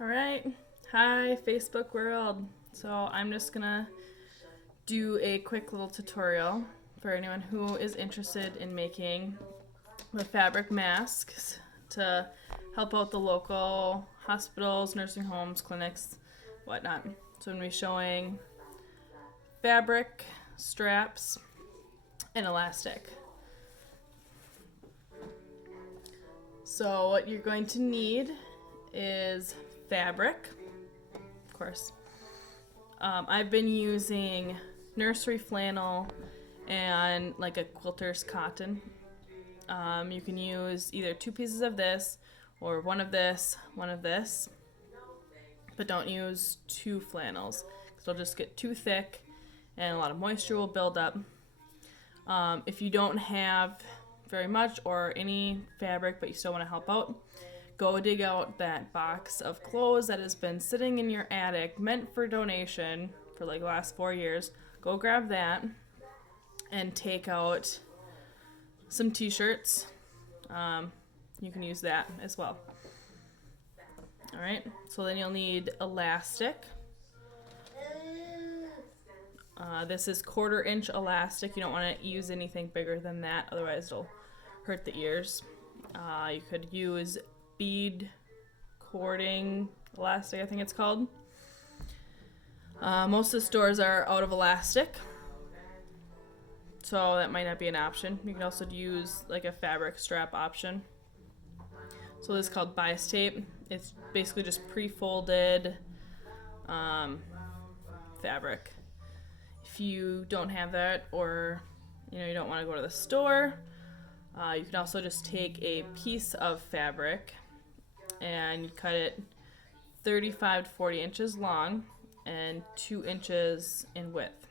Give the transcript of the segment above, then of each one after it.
All right. Hi, Facebook world. So I'm just gonna do a quick little tutorial for anyone who is interested in making the fabric masks to help out the local hospitals, nursing homes, clinics, whatnot. So I'm gonna be showing fabric, straps, and elastic. So what you're going to need is fabric, of course. I've been using nursery flannel and like a quilter's cotton. You can use either 2 pieces of this or one of this, but don't use 2 flannels because it'll just get too thick and a lot of moisture will build up. If you don't have very much or any fabric but you still want to help out, go dig out that box of clothes that has been sitting in your attic meant for donation for like the last 4 years. Go grab that and take out some t-shirts. You can use that as well. Alright, so then you'll need elastic. This is 1/4 inch elastic. You don't want to use anything bigger than that, otherwise it'll hurt the ears. You could use bead cording elastic, I think it's called. Most of the stores are out of elastic, so that might not be an option. You can also use like a fabric strap option. So this is called bias tape. It's basically just pre-folded fabric. If you don't have that, or you don't want to go to the store, you can also just take a piece of fabric and you cut it 35 to 40 inches long and 2 inches in width.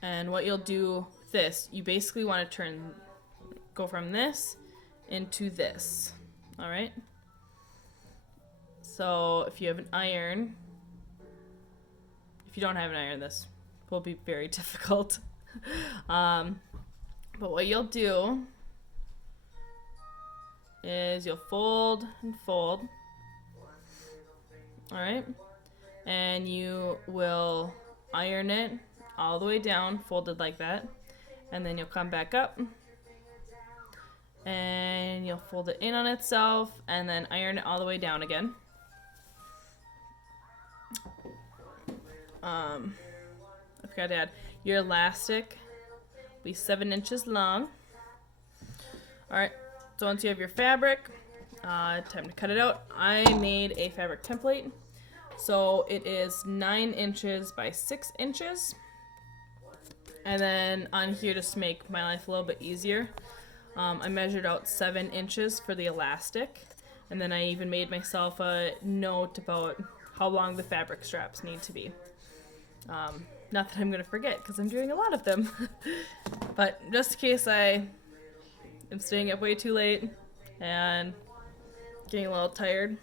And what you'll do with this, you basically want to go from this into this. All right. So if you have an iron, if you don't have an iron, this will be very difficult. But what you'll do is you'll fold and fold. All right. And you will iron it all the way down, folded like that. And then you'll come back up and you'll fold it in on itself and then iron it all the way down again. I forgot to add, your elastic will be 7 inches long. Alright, so once you have your fabric, time to cut it out. I made a fabric template. So it is 9 inches by 6 inches. And then on here, just to make my life a little bit easier, I measured out 7 inches for the elastic. And then I even made myself a note about how long the fabric straps need to be. Not that I'm going to forget because I'm doing a lot of them. But just in case I am staying up way too late and getting a little tired.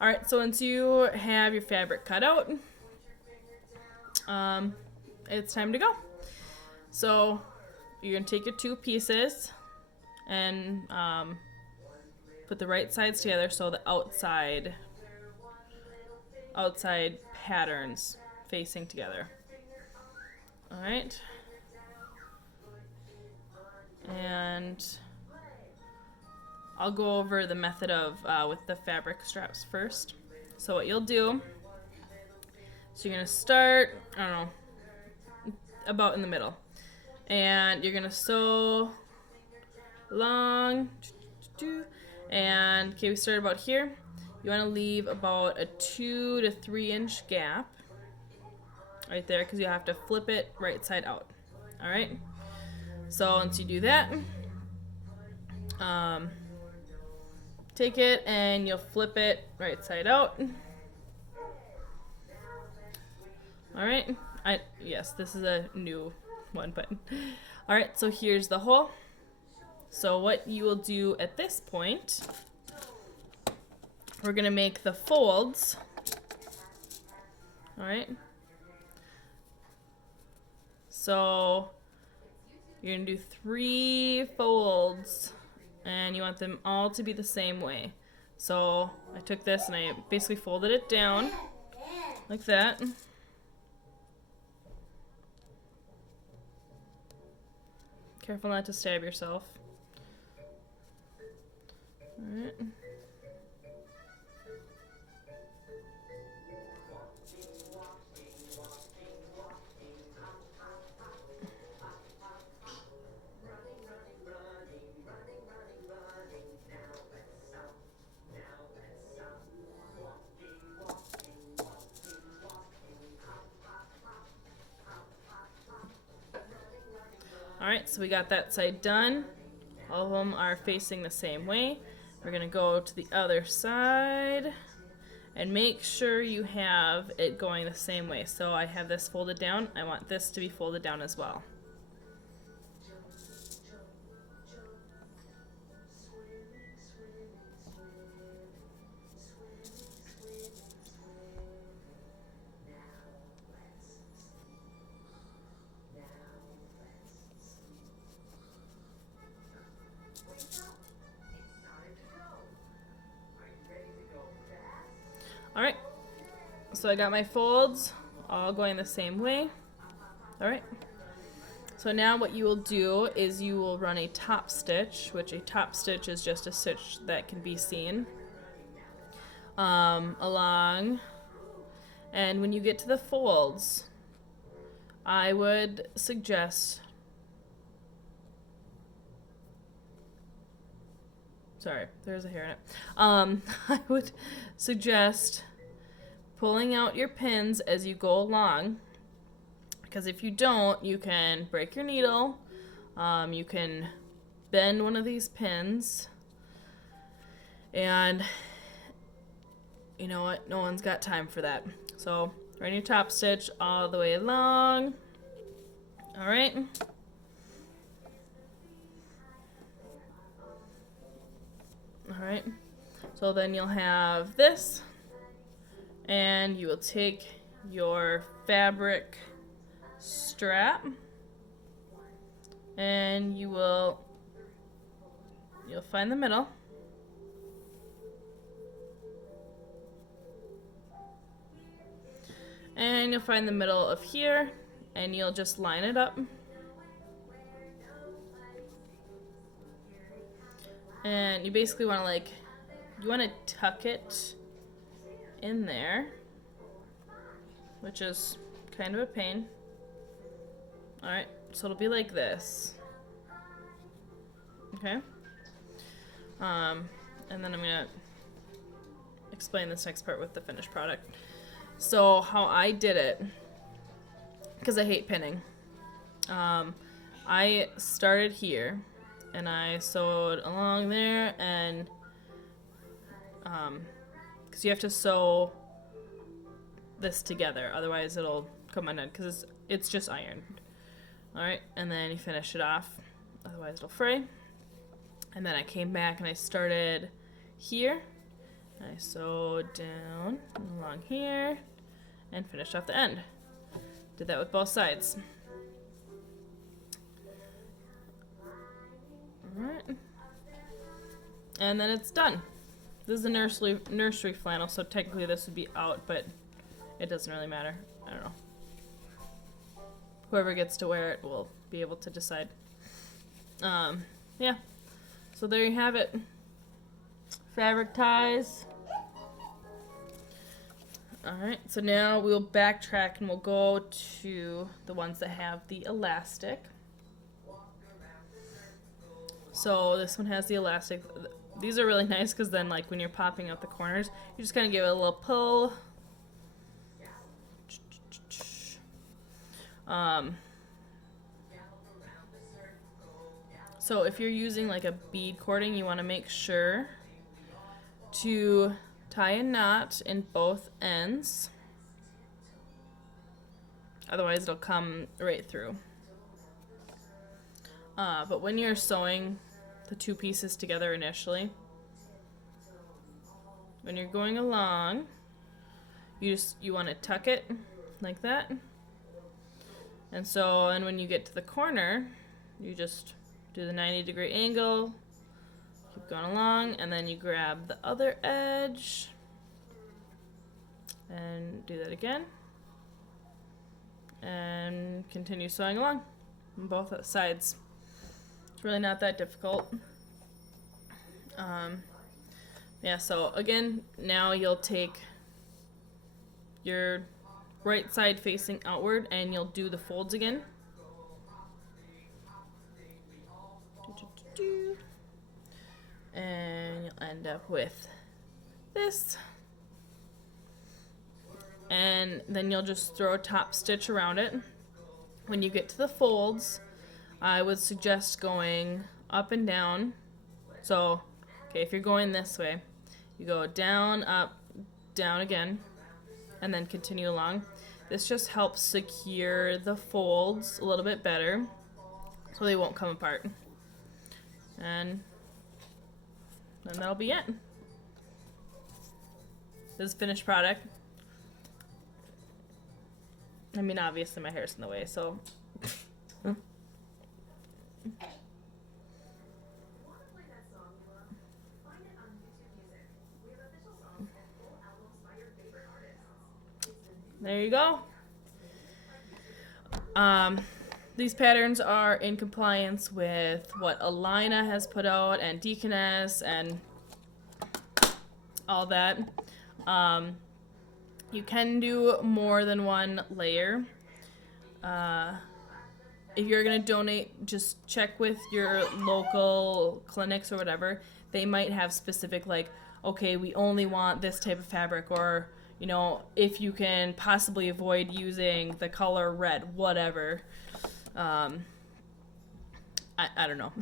Alright, so once you have your fabric cut out, it's time to go. So you're going to take your 2 pieces and put the right sides together so the outside patterns facing together. Alright. And I'll go over the method of with the fabric straps first. So what you'll do, so you're going to start, I don't know, about in the middle. And you're going to sew along. And okay, we started about here. You want to leave about a 2 to 3 inch gap right there because you have to flip it right side out. Alright? So once you do that, take it and you'll flip it right side out. Alright? Yes, this is a new one, but alright, so here's the hole. So what you will do at this point, we're gonna make the folds. Alright? So you're gonna do 3 folds and you want them all to be the same way. So I took this and I basically folded it down like that. Careful not to stab yourself. Alright. Alright, so we got that side done. All of them are facing the same way. We're going to go to the other side and make sure you have it going the same way. So I have this folded down. I want this to be folded down as well. Alright, so I got my folds all going the same way. Alright, so now what you will do is you will run a top stitch, which a top stitch is just a stitch that can be seen along. And when you get to the folds, I would suggest, sorry, there's a hair in it. I would suggest pulling out your pins as you go along, because if you don't, you can break your needle. You can bend one of these pins, and you know what? No one's got time for that. So run your top stitch all the way along. All right. Alright, so then you'll have this, and you will take your fabric strap, and you'll find the middle, and you'll find the middle of here, and you'll just line it up. And you basically want to you want to tuck it in there, which is kind of a pain. Alright, so it'll be like this. Okay? And then I'm going to explain this next part with the finished product. So how I did it, because I hate pinning, I started here. And I sewed along there, and because you have to sew this together, otherwise it'll come undone, because it's just iron. Alright, and then you finish it off, otherwise it'll fray. And then I came back and I started here, and I sewed down along here, and finished off the end. Did that with both sides. Alright. And then it's done. This is a nursery flannel, so technically this would be out, but it doesn't really matter. I don't know. Whoever gets to wear it will be able to decide. Yeah. So there you have it. Fabric ties. Alright, so now we'll backtrack and we'll go to the ones that have the elastic. So this one has the elastic. These are really nice because then when you're popping out the corners, you just kind of give it a little pull. So if you're using a bead cording, you want to make sure to tie a knot in both ends. Otherwise it'll come right through. But when you're sewing the two pieces together initially, when you're going along, you want to tuck it like that. And when you get to the corner, you just do the 90-degree angle Keep going along, and then you grab the other edge and do that again. And continue sewing along on both sides. It's really not that difficult. Yeah, so again, now you'll take your right side facing outward and you'll do the folds again. And you'll end up with this. And then you'll just throw a top stitch around it. When you get to the folds, I would suggest going up and down. So, okay, if you're going this way, you go down, up, down again, and then continue along. This just helps secure the folds a little bit better so they won't come apart. And then that'll be it. This is finished product. I mean, obviously my hair's in the way, so. There you go. These patterns are in compliance with what Allina has put out and Deaconess and all that. You can do more than one layer. If you're going to donate, just check with your local clinics or whatever. They might have specific, like, okay, we only want this type of fabric, or, you know, if you can possibly avoid using the color red, whatever. I don't know.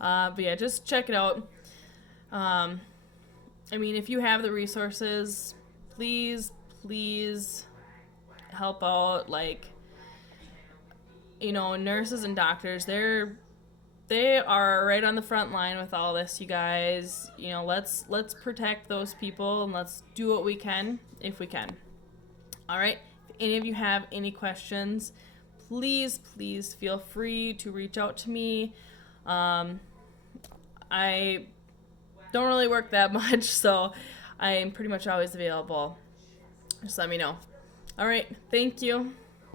But yeah, just check it out. I mean, if you have the resources, please help out. Like, you know, nurses and doctors, they are right on the front line with all this, you guys. You know, let's protect those people and let's do what we can if we can. All right. If any of you have any questions, please feel free to reach out to me. I don't really work that much, so I am pretty much always available. Just let me know. All right. Thank you.